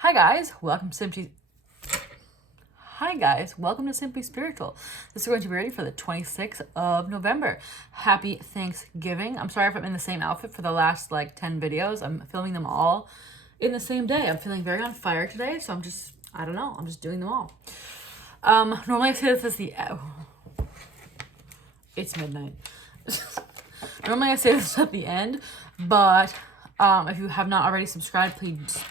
Hi guys, welcome to Simply Spiritual. This is going to be ready for the 26th of November. Happy Thanksgiving. I'm sorry if I'm in the same outfit for the last 10 videos. I'm filming them all in the same day. I'm feeling very on fire today, so I'm just doing them all. Normally I say this is it's midnight. Normally I say this at the end, but if you have not already subscribed, please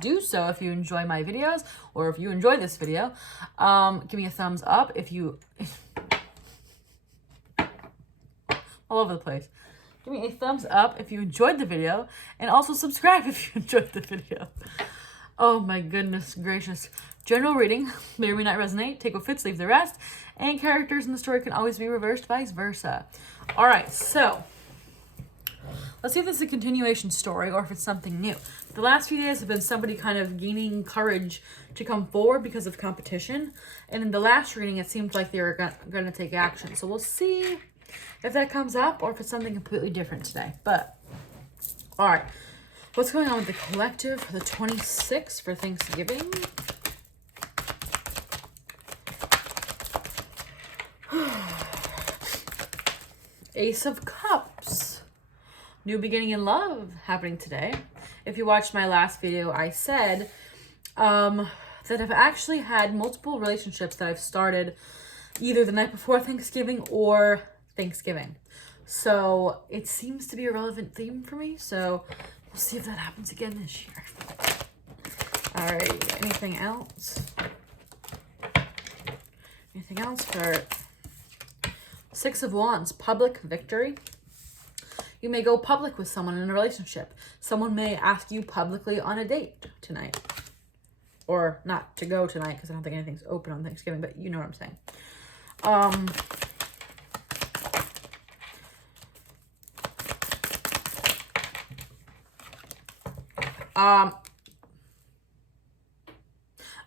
do so if you enjoy my videos, or if you enjoy this video. Give me a thumbs up if you all over the place. Give me a thumbs up if you enjoyed the video, and also subscribe if you enjoyed the video. Oh my goodness gracious. General reading may or may not resonate. Take what fits, leave the rest. And characters in the story can always be reversed, vice versa. All right, so let's see if this is a continuation story or if it's something new. The last few days have been somebody kind of gaining courage to come forward because of competition. And in the last reading, it seemed like they were going to take action. So we'll see if that comes up or if it's something completely different today. But, all right. What's going on with the collective for the 26th for Thanksgiving? Ace of Cups. New beginning in love happening today. If you watched my last video, I said that I've actually had multiple relationships that I've started either the night before Thanksgiving or Thanksgiving. So it seems to be a relevant theme for me. So we'll see if that happens again this year. All right. Anything else? Anything else for Six of Wands, public victory. You may go public with someone in a relationship. Someone may ask you publicly on a date tonight. Or not to go tonight, because I don't think anything's open on Thanksgiving, but you know what I'm saying.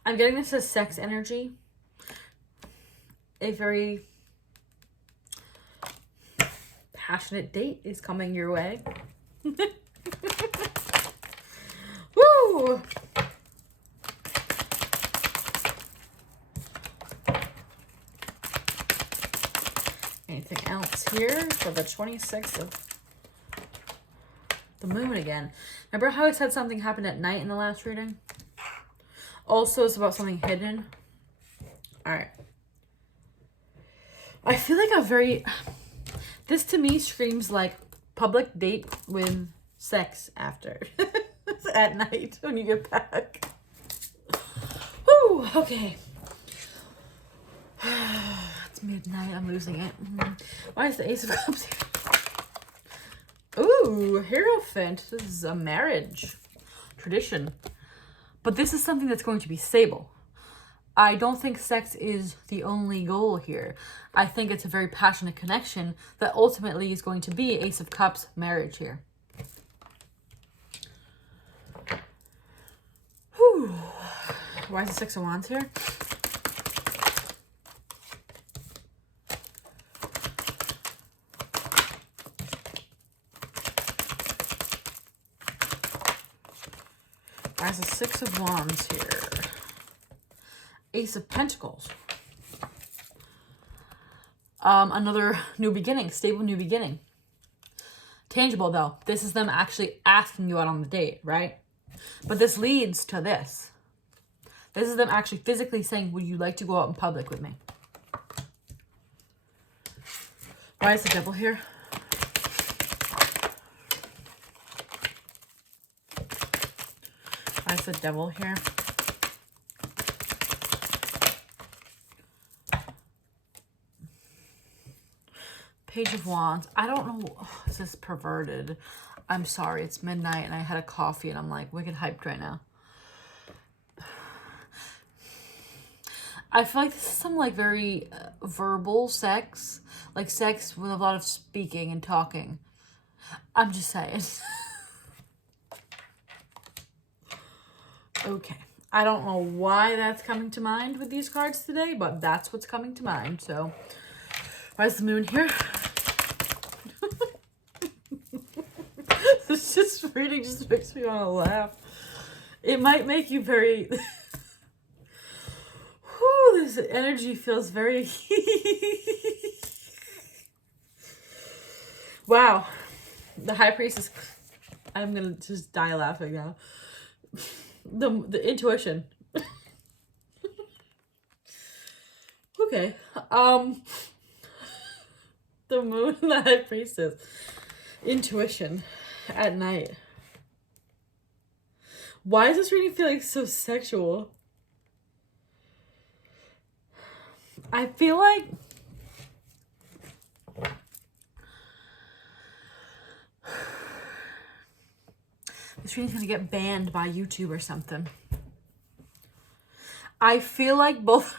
I'm getting this as sex energy. A very passionate date is coming your way. Woo! Anything else here for the 26th of the moon again? Remember how I said something happened at night in the last reading? Also, it's about something hidden. All right. I feel like this to me screams like public date with sex after. At night when you get back. Woo, okay. It's midnight, I'm losing it. Why is the Ace of Cups here? Ooh, Hierophant. This is a marriage tradition. But this is something that's going to be stable. I don't think sex is the only goal here. I think it's a very passionate connection that ultimately is going to be Ace of Cups marriage here. Whew. Why is the Six of Wands here? Why is the Six of Wands here? Ace of Pentacles. Another new beginning, stable new beginning. Tangible though. This is them actually asking you out on the date, right? But this leads to this. This is them actually physically saying, would you like to go out in public with me? Why is the Devil here? Why is the Devil here? Page of Wands. I don't know. Oh, this is perverted. I'm sorry. It's midnight and I had a coffee and I'm like wicked hyped right now. I feel like this is some very verbal sex. Like sex with a lot of speaking and talking. I'm just saying. Okay. I don't know why that's coming to mind with these cards today, but that's what's coming to mind. So, why is the moon here? This reading just makes me want to laugh. It might make you very... Whew, this energy feels very... Wow. The High Priestess... I'm going to just die laughing now. The intuition. Okay. The Moon and the High Priestess. Intuition at night. Why is this reading feeling so sexual? I feel like this reading's gonna get banned by YouTube or something. I feel like both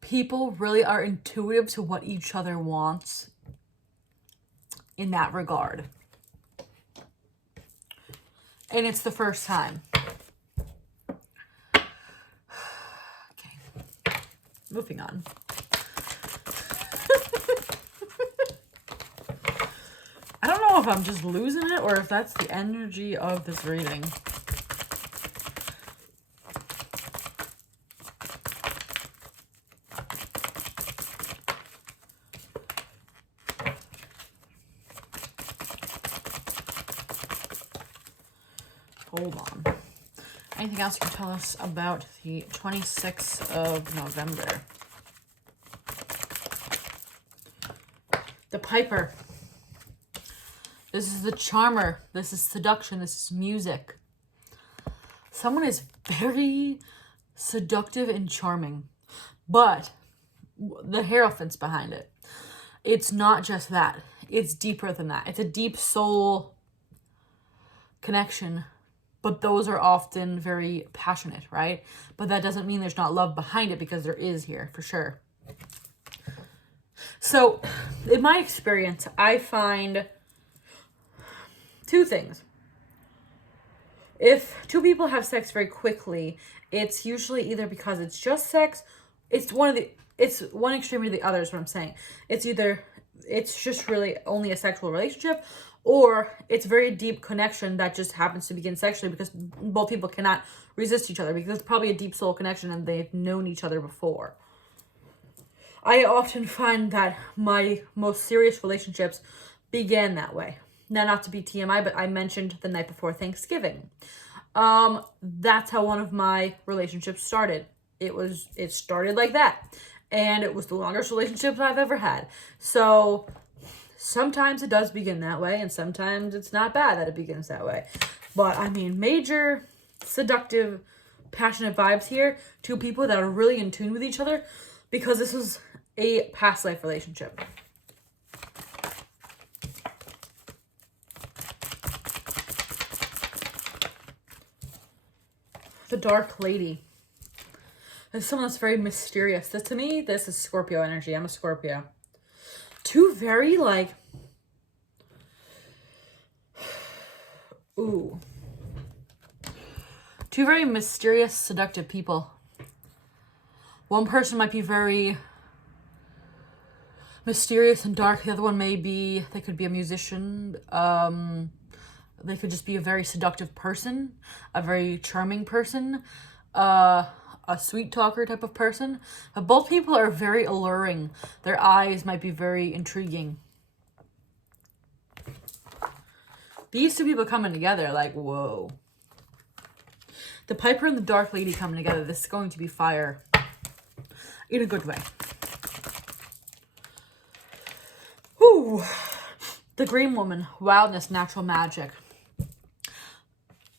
people really are intuitive to what each other wants in that regard. And it's the first time. Okay. Moving on. I don't know if I'm just losing it or if that's the energy of this reading. Hold on. Anything else you can tell us about the 26th of November? The Piper. This is the charmer. This is seduction. This is music. Someone is very seductive and charming. But the Hierophant's behind it. It's not just that. It's deeper than that. It's a deep soul connection. But those are often very passionate, right? But that doesn't mean there's not love behind it, because there is here, for sure. So, in my experience, I find two things. If two people have sex very quickly, it's usually either because it's just sex, it's one extreme or the other is what I'm saying. It's either it's just really only a sexual relationship, or it's very deep connection that just happens to begin sexually because both people cannot resist each other, because it's probably a deep soul connection and they've known each other before. I often find that my most serious relationships began that way. Now, not to be TMI, but I mentioned the night before Thanksgiving. That's how one of my relationships started. It started like that. And it was the longest relationship I've ever had. So sometimes it does begin that way, and sometimes it's not bad that it begins that way. But I mean, major seductive, passionate vibes here. Two people that are really in tune with each other, because this was a past life relationship. The Dark Lady. There's someone that's very mysterious. To me, this is Scorpio energy. I'm a Scorpio. Two very, like... Ooh. Two very mysterious, seductive people. One person might be very mysterious and dark. The other one may be... They could be a musician. They could just be a very seductive person. A very charming person. A sweet talker type of person. But both people are very alluring. Their eyes might be very intriguing. These two people coming together, like, whoa. The Piper and the Dark Lady coming together. This is going to be fire. In a good way. Ooh. The Green Woman. Wildness, natural magic.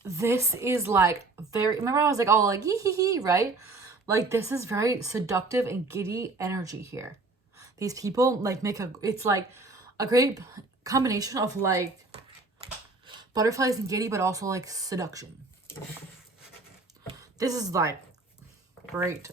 This is like very... Remember I was like, oh, like, hee, right? Like, this is very seductive and giddy energy here. These people, like, it's like a great combination of, like, butterflies and giddy, but also, like, seduction. This is, like, great.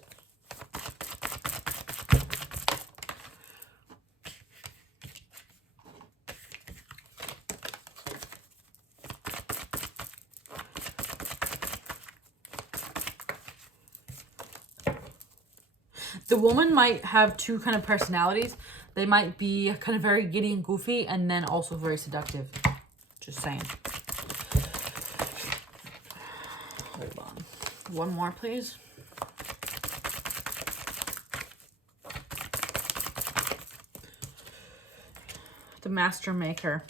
The woman might have two kind of personalities. They might be kind of very giddy and goofy, and then also very seductive. Just saying. Hold One more, please. The Master Maker.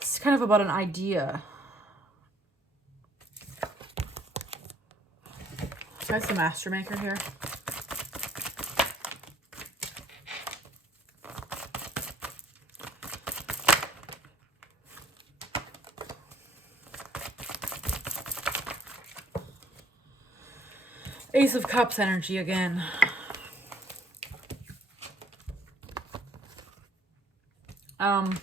It's kind of about an idea. So that's the Master Maker here. Ace of Cups energy again. Hold on.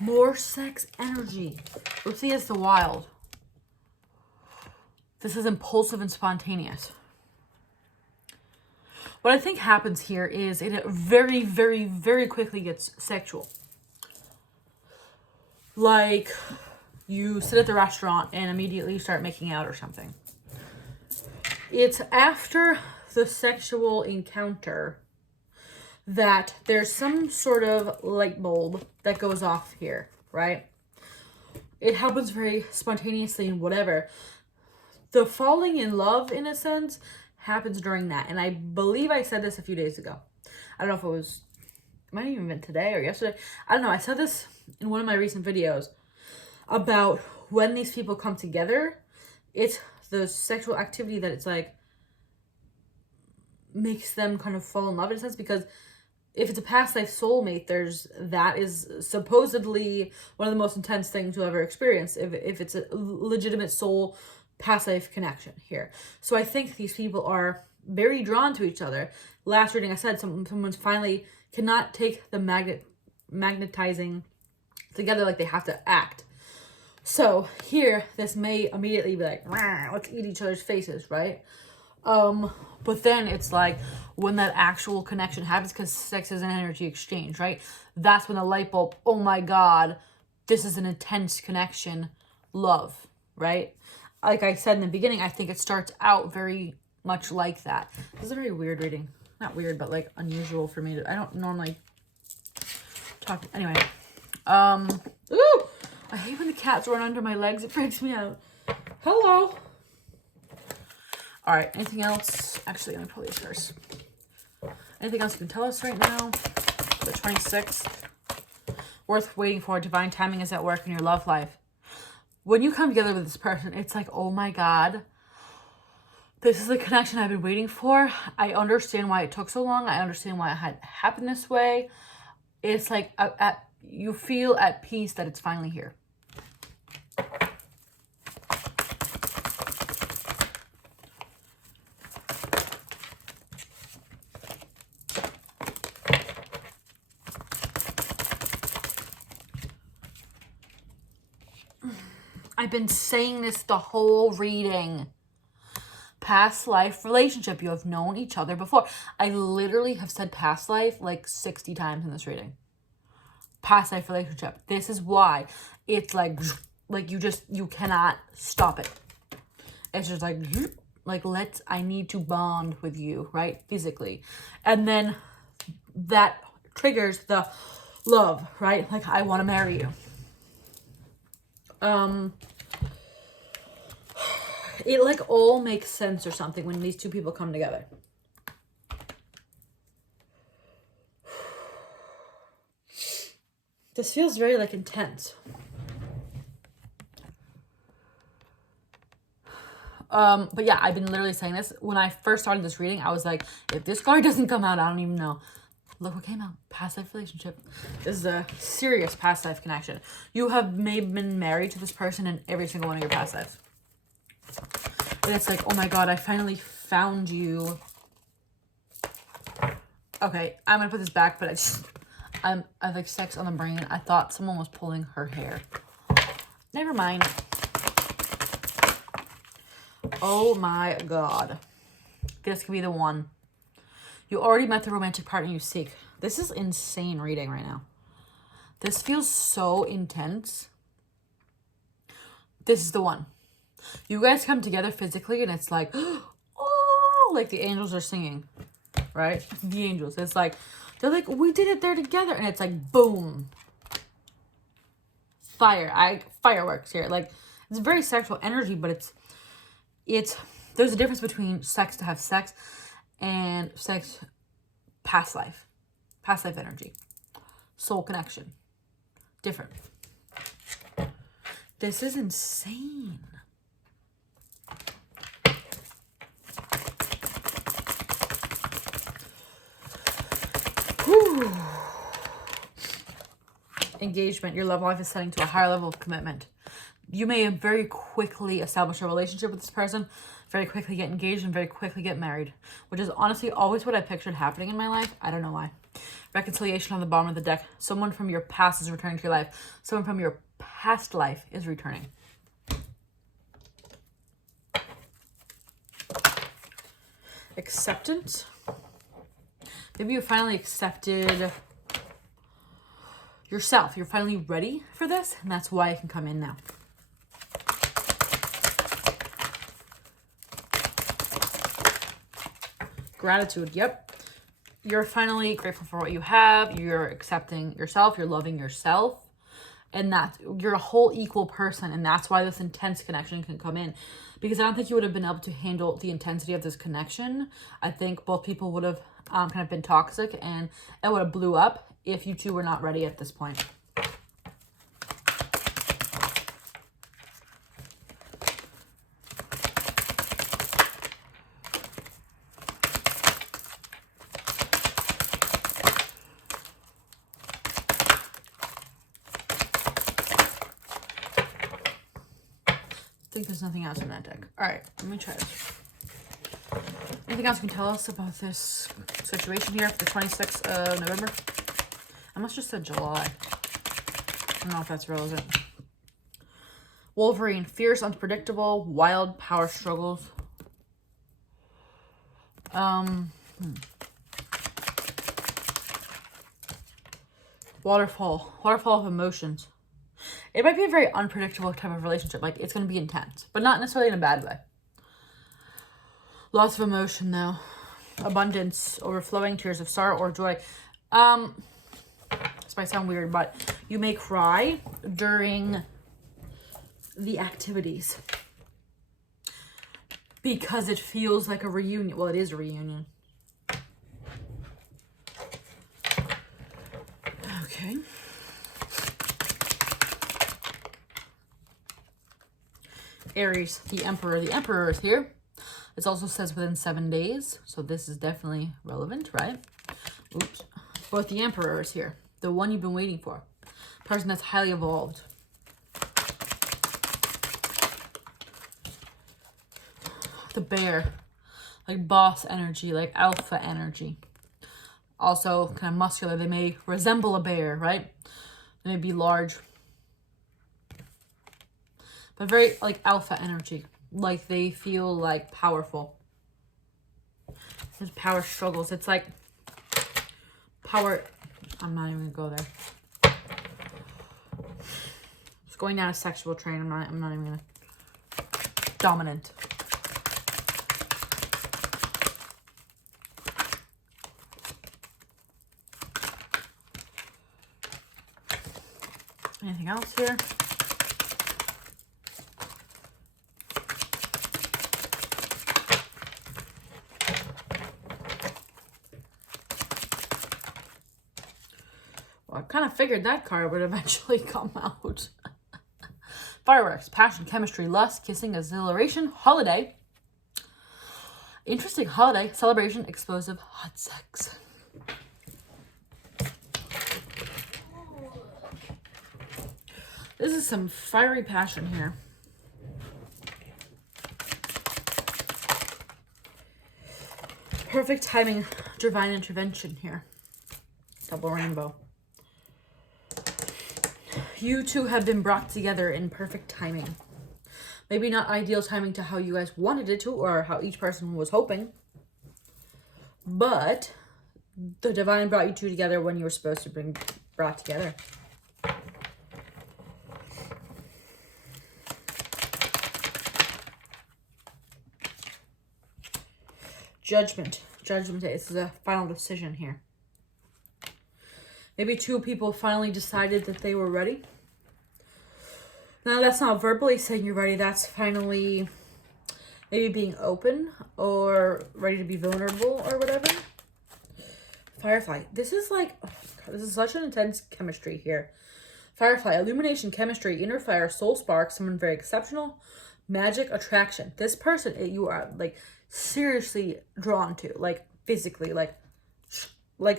More sex energy. Oopsie is the Wild. This is impulsive and spontaneous. What I think happens here is it very, very, very quickly gets sexual. Like, you sit at the restaurant and immediately start making out or something. It's after the sexual encounter that there's some sort of light bulb that goes off here, right? It happens very spontaneously and whatever. The falling in love, in a sense, happens during that. And I believe I said this a few days ago. I don't know if it was, it might have even been today or yesterday. I don't know. I said this in one of my recent videos about when these people come together. It's the sexual activity that it's like makes them kind of fall in love in a sense, because if it's a past life soulmate, that is supposedly one of the most intense things you'll ever experience if it's a legitimate soul past life connection here. So I think these people are very drawn to each other. Last reading I said someone's finally cannot take the magnetizing together, like they have to act. So here, this may immediately be like, let's eat each other's faces, right? But then it's like when that actual connection happens, because sex is an energy exchange, right? That's when the light bulb, oh my God, this is an intense connection, love, right? Like I said in the beginning, I think it starts out very much like that. This is a very weird reading. Not weird, but like unusual for me to, I don't normally talk. Anyway. Ooh! I hate when the cats run under my legs. It freaks me out. Hello. All right. Anything else? Actually, let me pull these first. Anything else you can tell us right now? The 26th. Worth waiting for. Divine timing is at work in your love life. When you come together with this person, it's like, oh my God, this is the connection I've been waiting for. I understand why it took so long. I understand why it had happened this way. It's like you feel at peace that it's finally here. I've been saying this the whole reading. Past life relationship. You have known each other before. I literally have said past life like 60 times in this reading. Past life relationship. This is why it's like you cannot stop it. It's just like I need to bond with you, right? Physically. And then that triggers the love, right? Like, I want to marry you. It like all makes sense or something when these two people come together. This feels very like intense. But yeah, I've been literally saying this. When I first started this reading, I was like, if this card doesn't come out, I don't even know. Look what came out. Past life relationship. This is a serious past life connection. You have maybe been married to this person in every single one of your past lives. And it's like, oh my God, I finally found you. Okay, I'm gonna put this back, but I have like sex on the brain. I thought someone was pulling her hair. Never mind. Oh my God. This could be the one. You already met the romantic partner you seek. This is insane reading right now. This feels so intense. This is the one. You guys come together physically and it's like, oh, like the angels are singing, right? The angels. It's like, they're like, we did it there together. And it's like, boom. Fireworks here. Like, it's very sexual energy, but there's a difference between sex to have sex and sex past life energy, soul connection, different. This is insane. Whew. Engagement. Your love life is setting to a higher level of commitment. You may very quickly establish a relationship with this person, very quickly get engaged, and very quickly get married, which is honestly always what I pictured happening in my life. I don't know why. Reconciliation on the bottom of the deck. Someone from your past is returning to your life. Someone from your past life is returning. Acceptance. Maybe you finally accepted yourself. You're finally ready for this, and that's why it can come in now. Gratitude. Yep. You're finally grateful for what you have. You're accepting yourself. You're loving yourself. And that you're a whole equal person. And that's why this intense connection can come in. Because I don't think you would have been able to handle the intensity of this connection. I think both people would have kind of been toxic. And it would have blew up if you two were not ready at this point. I think there's nothing else in that deck. All right, let me try this. Anything else you can tell us about this situation here for the 26th of November? I must just said July. I don't know if that's relevant. Wolverine, fierce, unpredictable, wild power struggles. Waterfall of emotions. It might be a very unpredictable type of relationship. Like, it's going to be intense, but not necessarily in a bad way. Lots of emotion, though. Abundance, overflowing, tears of sorrow or joy. This might sound weird, but you may cry during the activities because it feels like a reunion. Well, it is a reunion. Okay. Aries, the Emperor. The Emperor is here. It also says within 7 days. So this is definitely relevant, right? Oops. But the Emperor is here. The one you've been waiting for. Person that's highly evolved. The Bear. Like boss energy. Like alpha energy. Also kind of muscular. They may resemble a bear, right? They may be large. But very, like, alpha energy. Like, they feel, like, powerful. There's power struggles. It's, like, power... I'm not even going to go there. It's going down a sexual train. I'm not even going to... Dominant. Anything else here? Well, I kind of figured that card would eventually come out. Fireworks, passion, chemistry, lust, kissing, exhilaration, holiday. Interesting holiday, celebration, explosive, hot sex. This is some fiery passion here. Perfect timing, divine intervention here. Double rainbow. You two have been brought together in perfect timing. Maybe not ideal timing to how you guys wanted it to or how each person was hoping. But the divine brought you two together when you were supposed to be brought together. Judgment. Judgment Day. This is a final decision here. Maybe two people finally decided that they were ready. Now, that's not verbally saying you're ready. That's finally maybe being open or ready to be vulnerable or whatever. Firefly. This is like, oh God, this is such an intense chemistry here. Firefly, illumination, chemistry, inner fire, soul spark, someone very exceptional, magic, attraction. This person you are like seriously drawn to, like physically, like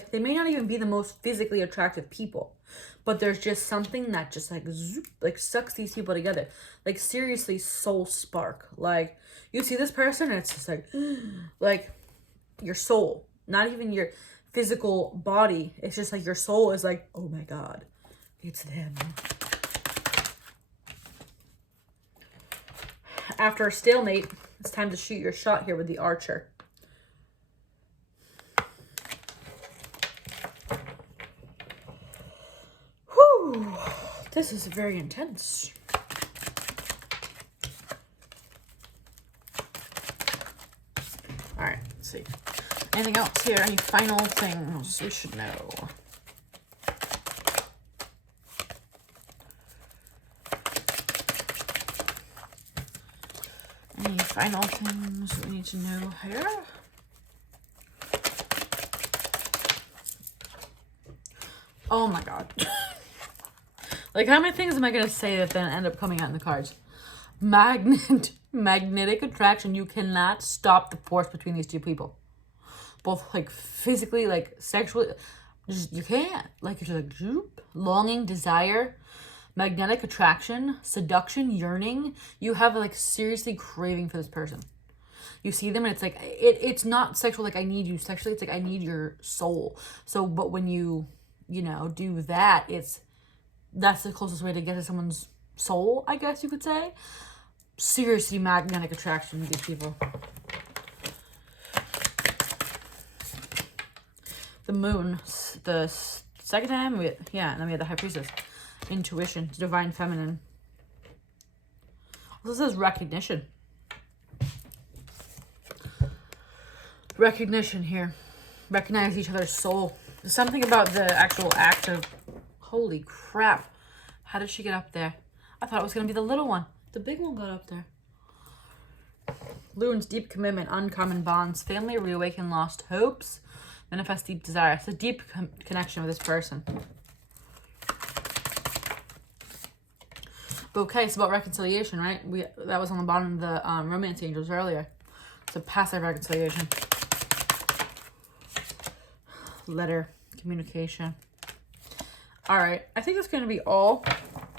they may not even be the most physically attractive people, but there's just something that just like zoop, like sucks these people together. Like seriously, soul spark. Like you see this person and it's just like your soul, not even your physical body. It's just like your soul is like, oh my God, it's them. After a stalemate, it's time to shoot your shot here with the Archer. Whew, this is very intense. All right, let's see. Anything else here? Any final things we should know? Any final things we need to know here? Oh my God. Like, how many things am I going to say that then end up coming out in the cards? Magnetic attraction. You cannot stop the force between these two people. Both, like, physically, like, sexually. Just, you can't. Like, you're just like, longing, desire, magnetic attraction, seduction, yearning. You have, like, seriously craving for this person. You see them and it's like, it's not sexual, like, I need you sexually. It's like, I need your soul. So, but when you know, do that, that's the closest way to get to someone's soul, I guess you could say. Seriously, magnetic attraction with these people. The moon, the second time, and then we had the High Priestess. Intuition, divine feminine. This says recognition. Recognition here. Recognize each other's soul. There's something about the actual act of, holy crap. How did she get up there? I thought it was going to be the little one. The big one got up there. Loons, deep commitment, uncommon bonds, family, reawaken lost hopes, manifest deep desire. It's a deep connection with this person. Okay, it's about reconciliation, right? That was on the bottom of the romance angels earlier. It's a passive reconciliation. Letter, communication. All right, I think that's going to be all.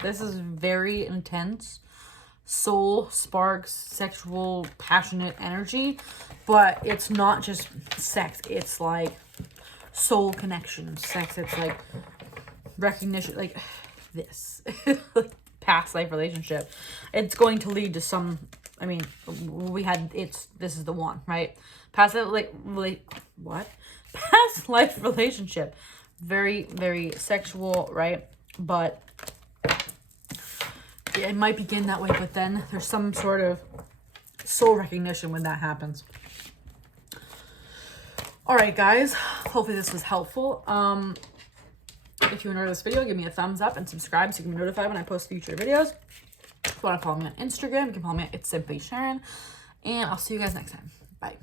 This is very intense. Soul sparks, sexual, passionate energy, but it's not just sex. It's like soul connection, sex. It's like recognition, like this past life relationship. It's going to lead to some. I mean, this is the one, right? Past life relationship, very, very sexual, right? But it might begin that way, but then there's some sort of soul recognition when that happens. All right, guys, hopefully this was helpful. If you enjoyed this video, give me a thumbs up and subscribe so you can be notified when I post future videos. If you want to follow me on Instagram, you can follow me at It's Simply Sharon. And I'll see you guys next time. Bye.